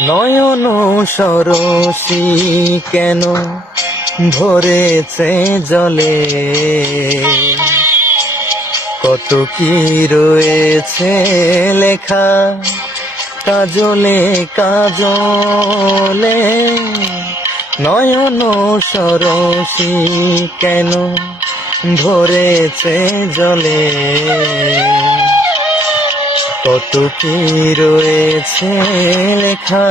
নয়ন সরসী কেন ভরেছে জলে, কত কি রয়েছে লেখা কাজলে কাজলে। নয়ন সরসী কেন ভরেছে জলে, কত কি রয়েছে লেখা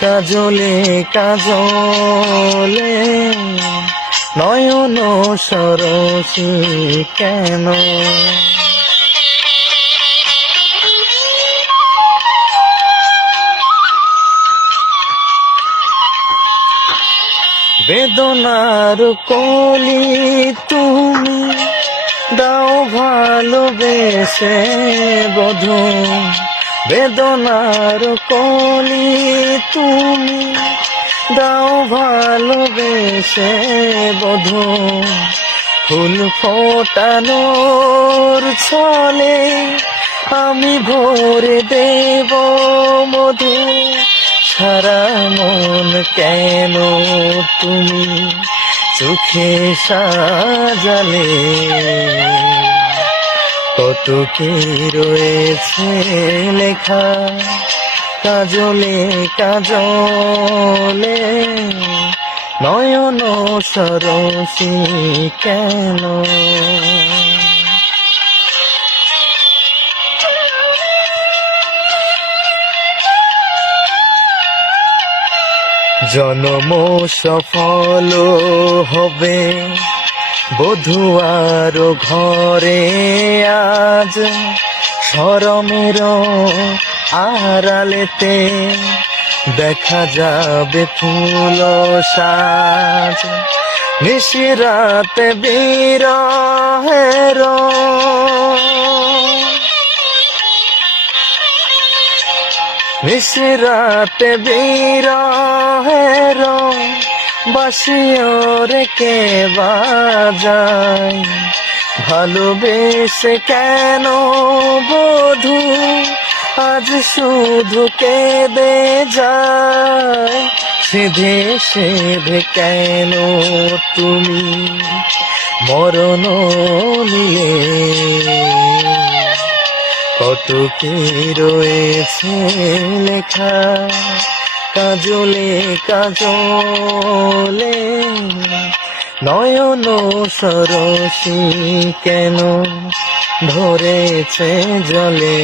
কাজলে কাজলে। নয়ন সরসী কেন। বেদনার কলি তুমি দাও ভালোবেসে বধূ, বেদনার কলি তুমি দাও ভালোবেসে বধূ। ফুল ফোটানোর ছলে আমি ভরে দেব মধু। সারা মন কেন তুমি চোখে সাজালে, কত কি রয়েছে লেখা কাজলে কাজলে। নয়ন সরসী কেন। জনম সফল হবে বধূয়ার ঘরে আজ, শরমের আড়ালেতে দেখা যাবে ফুল সাজ। নিশিরাতে বিরহের নিশিরাতে বিরহের বাঁশিওরে কে বাজায়। ভালোবেসে কেন বধূ আজ শুধু কেঁদে যায়। সেধে সেধে কেন তুমি মরণ নিলে, কত কি রয়েছে লেখা কাজলে কাজলে। নয়ন সরসী কেন ধরেছে জলে।